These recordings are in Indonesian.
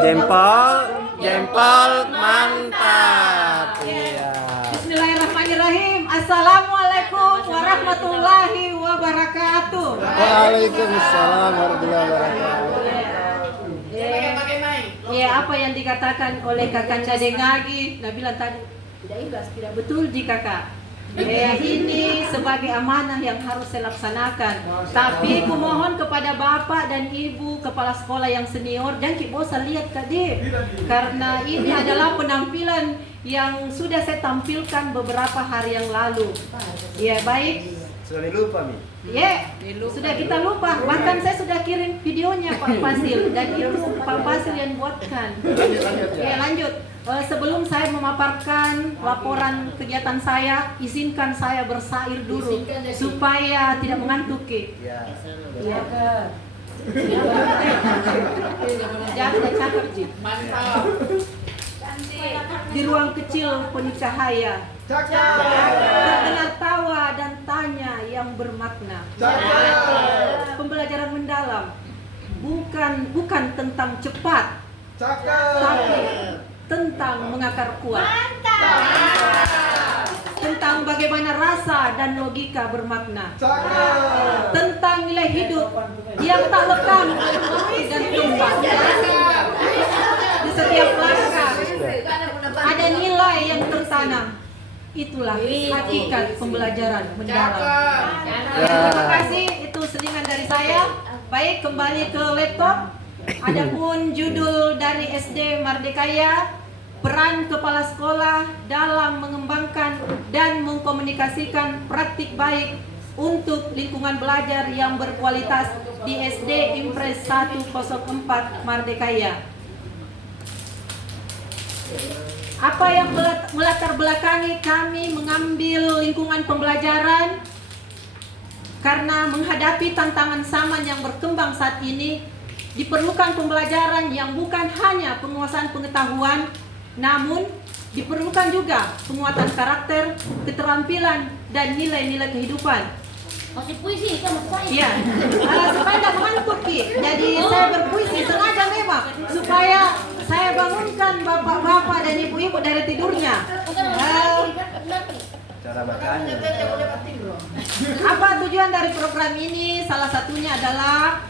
Jempol, jempol, mantap. Iya. Bismillahirrahmanirrahim. Assalamualaikum warahmatullahi wabarakatuh. Waalaikumsalam warahmatullahi wabarakatuh. Ya, apa yang dikatakan oleh Kakanda Dengagi, Nabila tadi tidak ikhlas, tidak betul di kakak. Ini sebagai amanah yang harus saya laksanakan. Tapi kumohon kepada bapak dan ibu kepala sekolah yang senior, jangan bosan lihat tadi, karena ini adalah penampilan yang sudah saya tampilkan beberapa hari yang lalu. Ya baik. Sudah lupa Mi. Ya, sudah kita lupa. Bahkan saya sudah kirim videonya Pak Fasil, dan itu Pak Fasil yang buatkan. Ya lanjut. Sebelum saya memaparkan laporan kegiatan saya, izinkan saya bersair dulu supaya tidak mengantuk. Ya. Iya. Jangan cakap Ji. Mantap. Di ruang kecil penuh cahaya, terdengar tawa dan tanya yang bermakna. Pembelajaran mendalam bukan tentang cepat, tapi tentang mengakar kuat. Tentang bagaimana rasa dan logika bermakna. Tentang nilai hidup yang tak lekang dan tumpah. Di setiap langkah ada nilai yang tertanam. Itulah hakikat pembelajaran mendalam. Terima kasih, itu selingan dari saya. Baik, kembali ke laptop. Adapun judul dari SD Mardekaya, peran kepala sekolah dalam mengembangkan dan mengkomunikasikan praktik baik untuk lingkungan belajar yang berkualitas di SD Impres 104 Mardekaya. Apa yang melatar belakangi kami mengambil lingkungan pembelajaran? Karena menghadapi tantangan zaman yang berkembang saat ini, diperlukan pembelajaran yang bukan hanya penguasaan pengetahuan, namun diperlukan juga penguatan karakter, keterampilan, dan nilai-nilai kehidupan. Masih puisi sama saya. Ya, supaya tidak mengantuk Ki. Jadi saya berpuisi sengaja memang supaya saya bangunkan bapak-bapak dan ibu-ibu dari tidurnya. Cara bacanya. Apa tujuan dari program ini? Salah satunya adalah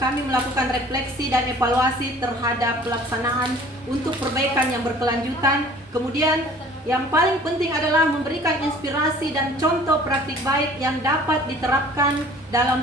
kami melakukan refleksi dan evaluasi terhadap pelaksanaan untuk perbaikan yang berkelanjutan. Kemudian yang paling penting adalah memberikan inspirasi dan contoh praktik baik yang dapat diterapkan dalam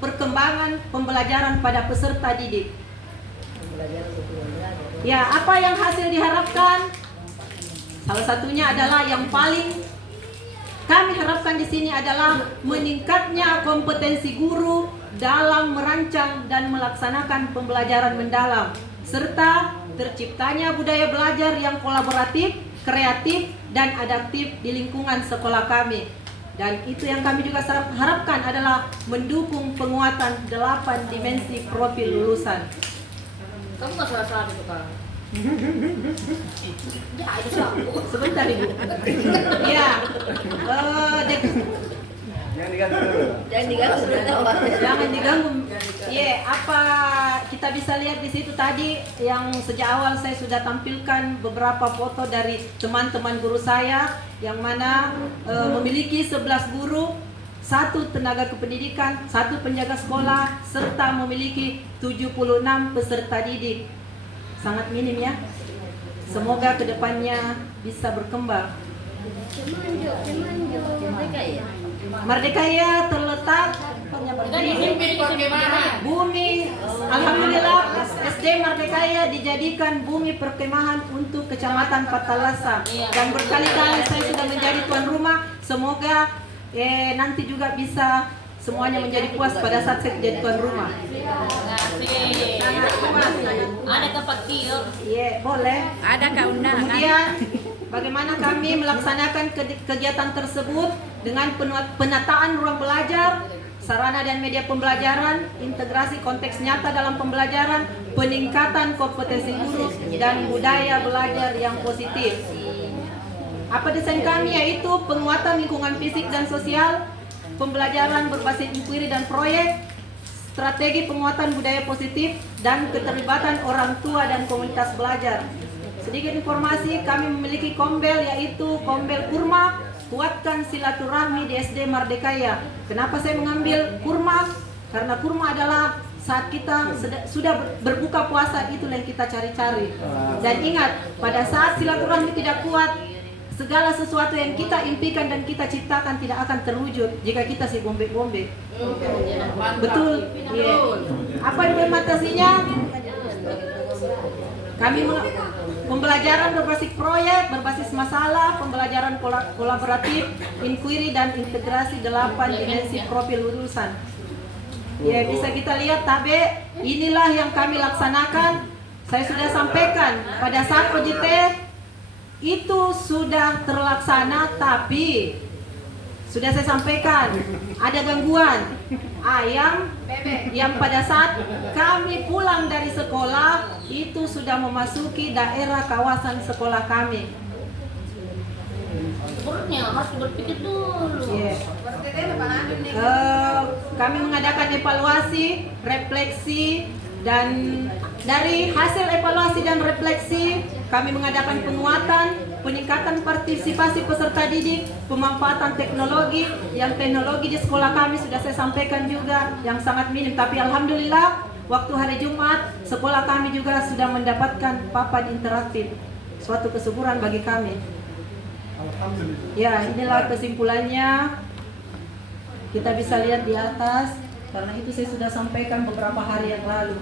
perkembangan pembelajaran pada peserta didik. Ya, apa yang hasil diharapkan? Salah satunya adalah yang paling kami harapkan di sini adalah meningkatnya kompetensi guru dalam merancang dan melaksanakan pembelajaran mendalam, serta terciptanya budaya belajar yang kolaboratif, kreatif, dan adaptif di lingkungan sekolah kami. Dan itu yang kami juga harapkan adalah mendukung penguatan 8 dimensi profil lulusan. Kamu nggak salah-salah itu kan? Ya, itu aku. Sebentar Ibu. Ya, Jangan diganggu dulu. Jangan diganggu dulu. jangan diganggu. Ya, apa kita bisa lihat di situ tadi yang sejak awal saya sudah tampilkan beberapa foto dari teman-teman guru saya yang mana memiliki 11 guru, 1 tenaga kependidikan, 1 penjaga sekolah, serta memiliki 76 peserta didik. Sangat minim ya. Semoga kedepannya bisa berkembang. Mardekaya terletak di bumi. Alhamdulillah SD Mardekaya dijadikan bumi perkemahan untuk Kecamatan Patalasa, dan berkali-kali saya sudah menjadi tuan rumah. Semoga nanti juga bisa semuanya menjadi puas pada saat saya jadi tuan rumah. Ada tempat tiup. Iya, boleh. Ada keundangan. Kemudian bagaimana kami melaksanakan kegiatan tersebut dengan penataan ruang belajar, sarana dan media pembelajaran, integrasi konteks nyata dalam pembelajaran, peningkatan kompetensi guru, dan budaya belajar yang positif. Apa desain kami? Yaitu penguatan lingkungan fisik dan sosial, pembelajaran berbasis inquiry dan proyek, strategi penguatan budaya positif dan keterlibatan orang tua dan komunitas belajar. Sedikit informasi, kami memiliki Kombel, yaitu Kombel Kurma, kuatkan silaturahmi di SD Mardekaya. Kenapa saya mengambil kurma? Karena kurma adalah saat kita sudah berbuka puasa, itu yang kita cari-cari. Dan ingat, pada saat silaturahmi tidak kuat, segala sesuatu yang kita impikan dan kita ciptakan tidak akan terwujud jika kita si bombe-bombe. Betul. Yeah. Apa implementasinya? Kami pembelajaran berbasis proyek, berbasis masalah, pembelajaran kolaboratif, inquiry dan integrasi 8 dimensi profil lulusan. Ya, bisa kita lihat tabe, inilah yang kami laksanakan. Saya sudah sampaikan pada saat OJT itu sudah terlaksana, tapi sudah saya sampaikan ada gangguan yang pada saat kami pulang dari sekolah itu sudah memasuki daerah kawasan sekolah kami. Sebenarnya harus berpikir dulu. Kami mengadakan evaluasi, refleksi, dan dari hasil evaluasi dan refleksi kami mengadakan penguatan, peningkatan partisipasi peserta didik, pemanfaatan teknologi. Yang teknologi di sekolah kami sudah saya sampaikan juga yang sangat minim, tapi alhamdulillah waktu hari Jumat sekolah kami juga sudah mendapatkan papan interaktif, suatu kesyukuran bagi kami. Ya, inilah kesimpulannya. Kita bisa lihat di atas, karena itu saya sudah sampaikan beberapa hari yang lalu.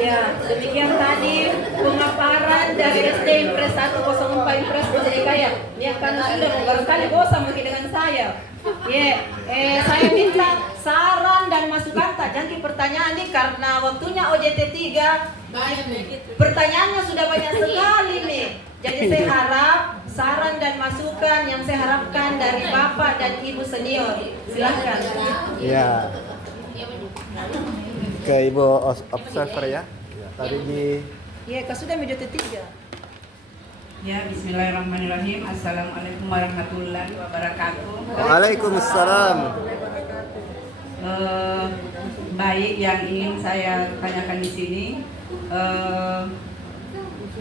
Ya, demikian tadi pemaparan dari SD Impres 104 Impres Merdekaya. Ya, karena sudah barangkali bosan mungkin dengan saya. Saya minta saran dan masukan tajangki pertanyaan ini karena waktunya OJT 3. Pertanyaannya sudah banyak sekali nih. Jadi saya harap saran dan masukan yang saya harapkan dari Bapak dan Ibu senior. Silahkan. Ya. Ke Ibu observer ya. Tadi di sudah OJT 3. Ya, bismillahirrahmanirrahim. Assalamualaikum warahmatullahi wabarakatuh. Waalaikumsalam. Baik, yang ingin saya tanyakan di sini,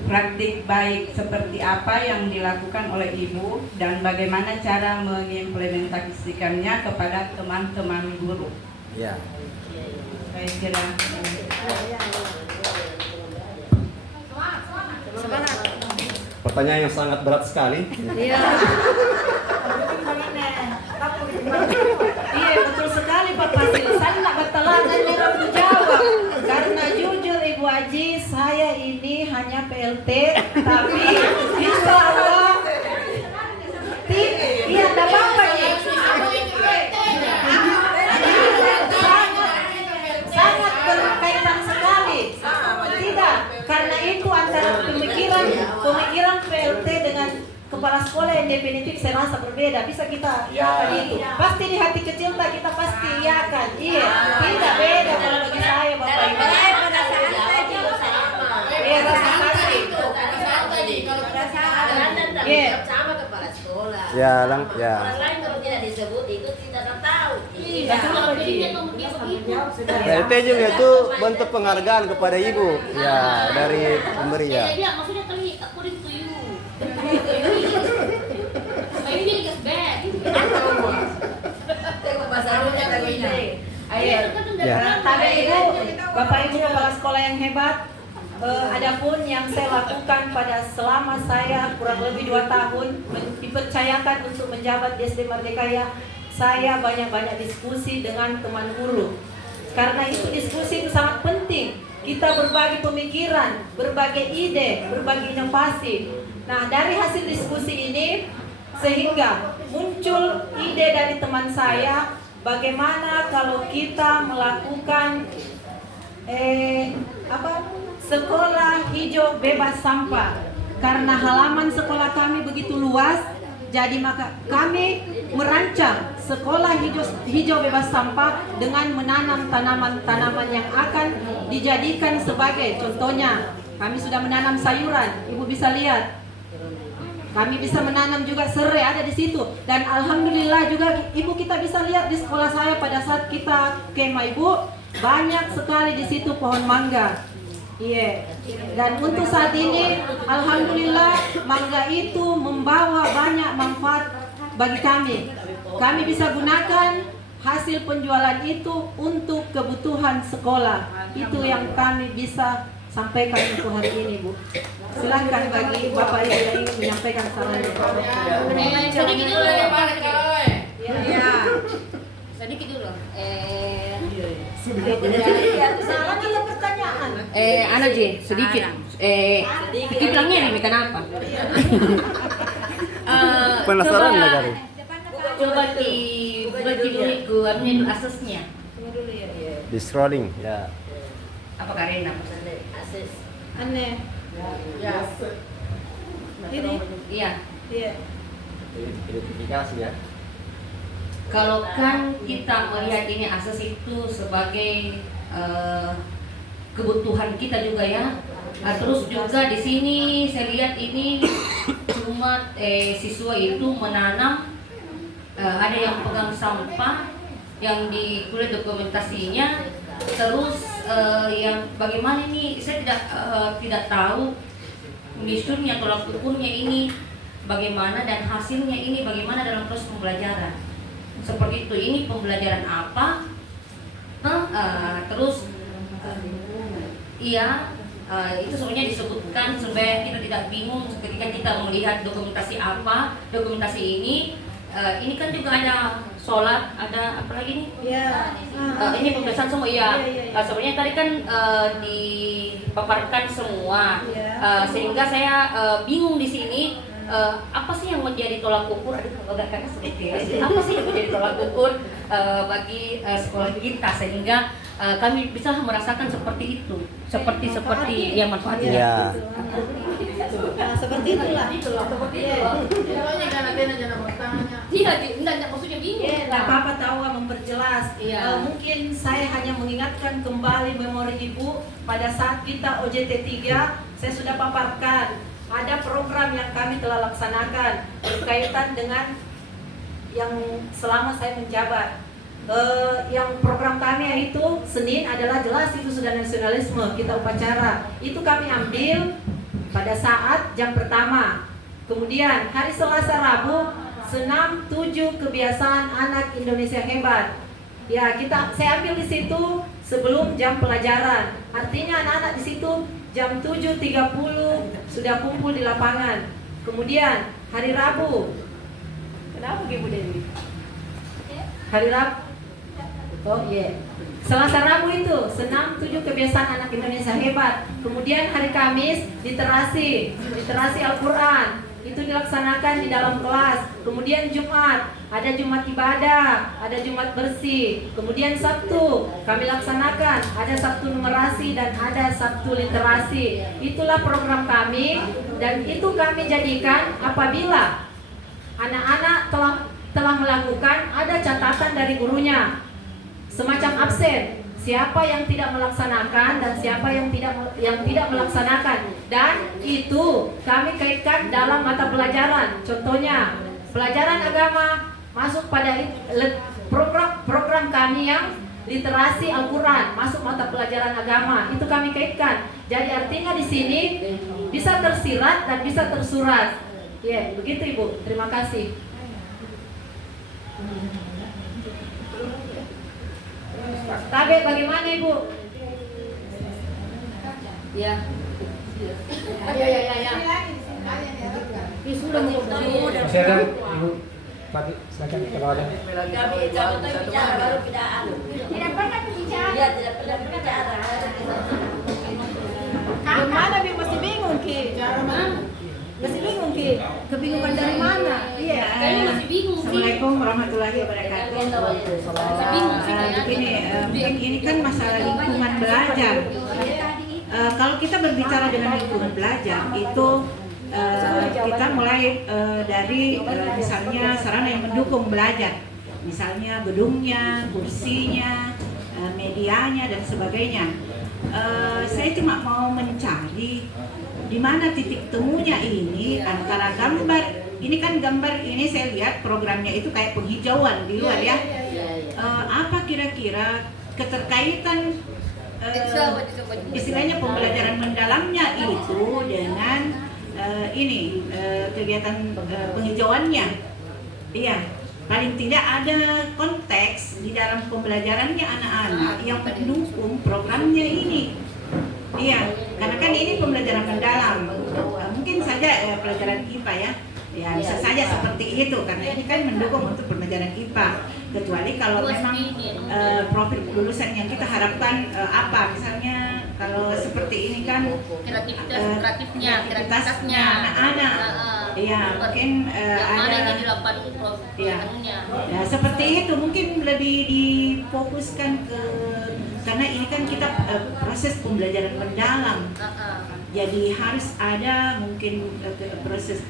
praktik baik seperti apa yang dilakukan oleh Ibu dan bagaimana cara mengimplementasikannya kepada teman-teman guru? Ya. Saya kira. Pertanyaan yang sangat berat sekali. Iya. Iya, betul sekali Pak Fasil. Saya tidak bertelanjang dalam menjawab. Karena jujur Ibu Aji, saya ini hanya PLT, tapi insya Allah iya, ada Bapak ya. Sangat berkaitan sekali. Tidak, karena itu antara pemikiran PLT dengan kepala sekolah yang definitif saya rasa berbeda. Bisa kita iakan itu. Pasti di hati kecil kita pasti iakan. Iya, tidak beda kalau bagi saya Bapak Ibu. Iya, rasa kasih. Iya. Sama kepala sekolah. Ya, ya. Orang lain kalau tidak disebut itu tidak akan tahu. Iya, kalau dia begitu. PLT juga itu bentuk penghargaan kepada Ibu. Ya, dari pemberi ya. Dia maksudnya kali according to you. Maybe he gets bad. Ayo, tadi Ibu, Bapak Ibu kepala sekolah yang hebat. Adapun yang saya lakukan pada selama saya kurang lebih 2 tahun dipercayakan untuk menjabat di SD Merdekaya, saya banyak-banyak diskusi dengan teman guru. Karena itu diskusi itu sangat penting. Kita berbagi pemikiran, berbagi ide, berbagi inovasi. Nah, dari hasil diskusi ini sehingga muncul ide dari teman saya, bagaimana kalau kita melakukan sekolah hijau bebas sampah. Karena halaman sekolah kami begitu luas, jadi maka kami merancang sekolah hijau bebas sampah dengan menanam tanaman-tanaman yang akan dijadikan sebagai, contohnya kami sudah menanam sayuran. Ibu bisa lihat Kami bisa menanam juga serai ada di situ. Dan alhamdulillah juga ibu kita bisa lihat di sekolah saya pada saat kita kemah ibu, banyak sekali di situ pohon mangga. Iya. Dan untuk saat ini alhamdulillah mangga itu membawa banyak manfaat bagi kami. Kami bisa gunakan hasil penjualan itu untuk kebutuhan sekolah. Itu yang kami bisa sampaikan untuk hari ini, Bu. Silahkan bagi Bapak Ibu yang ingin menyampaikan sarannya. Sedikit dulu ya Pak. Iya. Sedikit dulu. Salah atau pertanyaan? Anak Ji, sedikit. Kita bilangnya ini kenapa? Penasaran coba- negara. Coba dibagi dulu itu asesnya. Di scrolling ya. Apa Karina? Asis. Aneh. Ini. Iya. Iya. Identifikasi ya. Kalau kan kita melihat ini asas itu sebagai kebutuhan kita juga ya. Terus juga di sini saya lihat ini cuma siswa itu menanam, ada yang pegang sampah, yang di kulit dokumentasinya, terus yang bagaimana ini saya tidak tahu misurnya tolak ukurnya ini bagaimana dan hasilnya ini bagaimana dalam proses pembelajaran. Seperti itu, ini pembelajaran apa? Terus iya, itu sebenarnya disebutkan supaya kita tidak bingung ketika kita melihat dokumentasi apa, dokumentasi ini kan juga ada sholat, ada apa lagi nih? Iya. Ini pembahasan semua ya. Sebenarnya tadi kan dipaparkan semua, sehingga saya bingung di sini. Apa sih yang menjadi tolak ukur? Karena sedikit. Apa sih yang menjadi tolak ukur bagi sekolah kita sehingga kami bisa merasakan seperti itu, seperti yang manfaatnya. Iya. Nah, seperti itulah. Tidak, enggak maksudnya bingung. Nah, Papa tahu memperjelas. Iya. Mungkin saya hanya mengingatkan kembali memori Ibu pada saat kita OJT 3, saya sudah paparkan. Ada program yang kami telah laksanakan berkaitan dengan yang selama saya menjabat. Yang program kami yaitu Senin adalah jelas itu sudah nasionalisme, kita upacara. Itu kami ambil pada saat jam pertama. Kemudian hari Selasa Rabu senam 7 kebiasaan anak Indonesia hebat. Ya, saya ambil di situ sebelum jam pelajaran. Artinya anak-anak di situ jam 7.30 sudah kumpul di lapangan. Kemudian hari Rabu. Kenapa Ibu Dewi? Hari Rabu. Oh iya. Selasa Rabu itu senam 7 kebiasaan anak Indonesia hebat. Kemudian hari Kamis literasi Al-Qur'an. Itu dilaksanakan di dalam kelas. Kemudian Jumat, ada Jumat ibadah, ada Jumat bersih. Kemudian Sabtu kami laksanakan, ada Sabtu numerasi dan ada Sabtu literasi. Itulah program kami dan itu kami jadikan apabila anak-anak telah melakukan, ada catatan dari gurunya. Semacam absen. Siapa yang tidak melaksanakan dan siapa yang tidak melaksanakan, dan itu kami kaitkan dalam mata pelajaran. Contohnya pelajaran agama masuk pada program kami yang literasi Al-Quran masuk mata pelajaran agama, itu kami kaitkan. Jadi artinya di sini bisa tersirat dan bisa tersurat. Ya, begitu Ibu. Terima kasih. Tabe bagaimana Ibu? Ya. Ya. Sudah mau Masih ada Ibu Pati, silakan kalau ada. Kami bicara baru tidak Tidak pernah bicara. Ya, tidak pernah bicara. Gimana Bi masih bingung Ki? Masih bingung Ki? Kebingungan dari mana? Iya. Kayaknya masih bingung sih. Assalamualaikum warahmatullahi wabarakatuh. Masih bingung sih kayaknya. Begini, mungkin ini kan masalah lingkungan belajar. Kalau kita berbicara dengan lingkungan belajar itu kita mulai dari misalnya sarana yang mendukung belajar, misalnya gedungnya, kursinya, medianya dan sebagainya. Saya cuma mau mencari di mana titik temunya ini antara gambar ini saya lihat programnya itu kayak penghijauan di luar ya. Apa kira-kira keterkaitan istilahnya pembelajaran mendalamnya itu dengan kegiatan penghijauannya. Iya, paling tidak ada konteks di dalam pembelajarannya anak-anak yang mendukung programnya ini. Iya, karena kan ini pembelajaran mendalam. Mungkin saja pelajaran IPA ya. Ya bisa saja seperti itu karena ini kan mendukung untuk pembelajaran IPA. Kecuali kalau memang profil lulusan yang kita harapkan apa, misalnya kalau seperti ini kan kreativitasnya anak-anak. Iya, mungkin ada ya seperti itu mungkin lebih difokuskan ke, karena ini kan kita proses pembelajaran mendalam. Jadi harus ada mungkin proses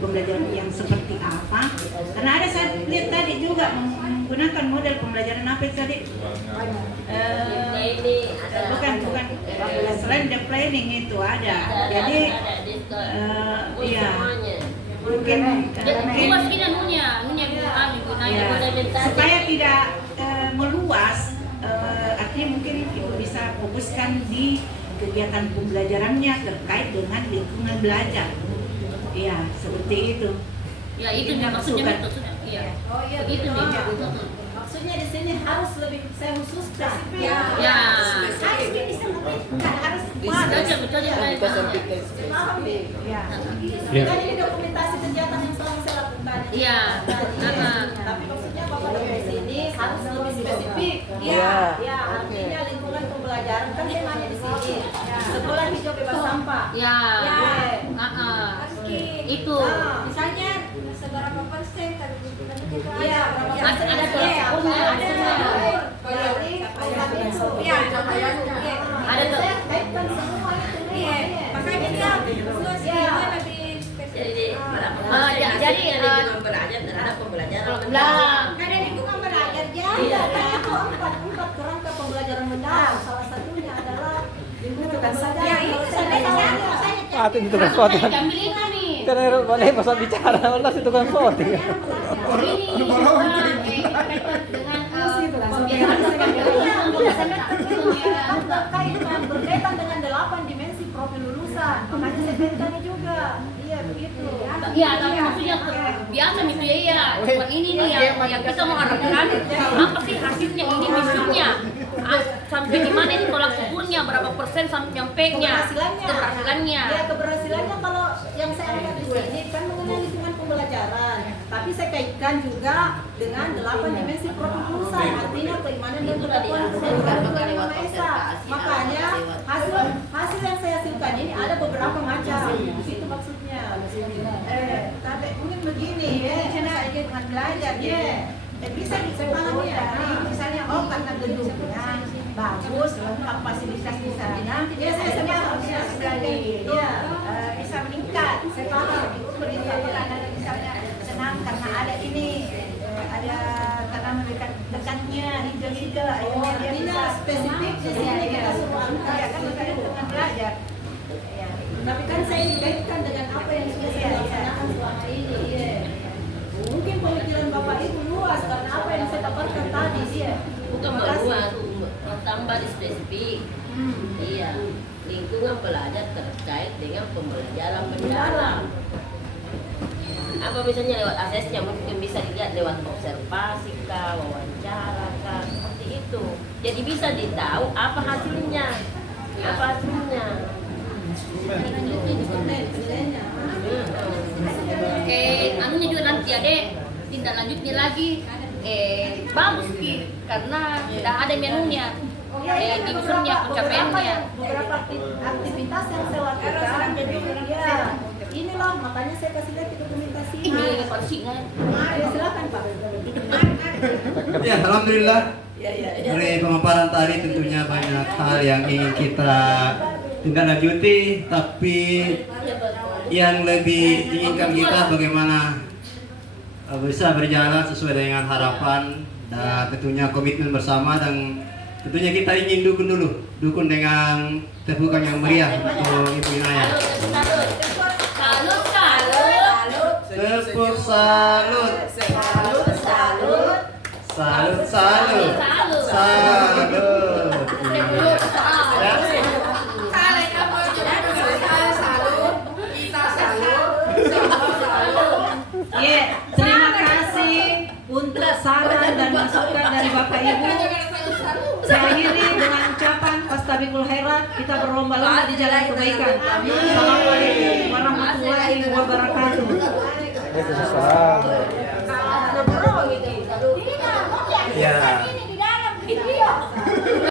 pembelajaran yang seperti apa. Karena ada saya lihat tadi juga menggunakan model pembelajaran apa tadi? Bukan selain the planning itu ada. Jadi ya mungkin supaya tidak meluas, artinya mungkin itu bisa fokuskan di kegiatan pembelajarannya terkait dengan lingkungan belajar. Iya, seperti itu. Ya itu maksudnya itu sudah. Iya. Oh iya, Begitu nih. maksudnya di sini harus lebih saya khususkan. Ya. Harus disebutkan, harus Betul ya. memahami. Ya. Kan ini dokumentasi kegiatan yang selalu saya lakukan. Iya. Tapi maksudnya Bapak dari sini harus lebih spesifik. Iya. Ya, artinya lingkungan pembelajaran kan temanya di sini. Sekolah hijau bebas sampah. Ya. Itu. Misalnya seberapa persen Iya, Ada tuh. Ada tuh. kaitkan semua itu. makanya dia lebih spesifik. Jadi belajar terhadap pembelajaran Karena lingkungan belajar jadi itu empat kerangka pembelajaran mendalam. Salah satunya adalah lingkungan belajar. Ya, itu saya Ah, itu tukang voting. ambil ini nih. Karena boleh pas bicara, malah itu tukang voting. Ini dengan Terkait berkaitan dengan 8 dimensi profil lulusan. Makanya saya kaitkannya juga. Iya begitu. Iya, tapi maksudnya biasa itu ya. Cuma ini nih yang kita mau harapkan apa sih hasilnya ini misinya. Sampai di mana ini tolak ukurnya, berapa persen sampainya, keberhasilannya. Ya keberhasilannya kalau yang saya lihat di sini kan mengenai lingkungan pembelajaran. Tapi saya kaitkan juga dengan 8 dimensi profil lulusan. Artinya keimanan dan ketakwaan Tuhan Tuhan Esa. Makanya hasil yang saya hasilkan ini ada beberapa macam. Itu maksudnya. Tapi mungkin begini ya. Saya dengan belajar ya. Bisa dipahami ya. Misalnya karena gedungnya bagus, lengkap fasilitas di sana. Ya saya harusnya bisa meningkat. Saya paham itu pendidikan ada misalnya senang karena ada ini ada karena mereka dekatnya hijau-hijau akhirnya dia bisa spesifik di sini kita suruh angka ya kan berkaitan dengan belajar. Tapi kan saya dikaitkan dengan apa yang sudah saya laksanakan selama ini. Mungkin pemikiran Bapak Ibu luas karena apa yang saya dapatkan tadi dia. bukan meluas, tambah di spesifik. Iya, lingkungan belajar terkait dengan pembelajaran mendalam. Apa misalnya lewat asesnya mungkin bisa dilihat lewat observasi kah, wawancara kah, seperti itu. Jadi bisa ditahu apa hasilnya, Anunya juga nanti ada tindak lanjutnya lagi. Bagus Ki, karena tidak ada menunya. Di usulnya pencapaiannya. Beberapa aktivitas yang saya lakukan ya inilah makanya saya kasih lihat di dokumentasi. Ini porsinya. Ya silakan Pak. Ya, alhamdulillah. Dari pemaparan tadi tentunya banyak hal yang ingin kita tindak lanjuti, tapi yang lebih diinginkan kita bagaimana bisa berjalan sesuai dengan harapan dan tentunya komitmen bersama dan Tentunya kita ingin dukun dengan tepukan yang meriah untuk Ibu Inaya. Salut, salut. Tepuk salut. Salut, salut. Salut. Ya. Ya, terima kasih untuk saran dan masukan dari Bapak Ibu. Saya akhiri dengan ucapan Fastabikul Khairat, kita berlomba-lomba di jalan kebaikan. Assalamualaikum warahmatullahi wabarakatuh. Waalaikumsalam.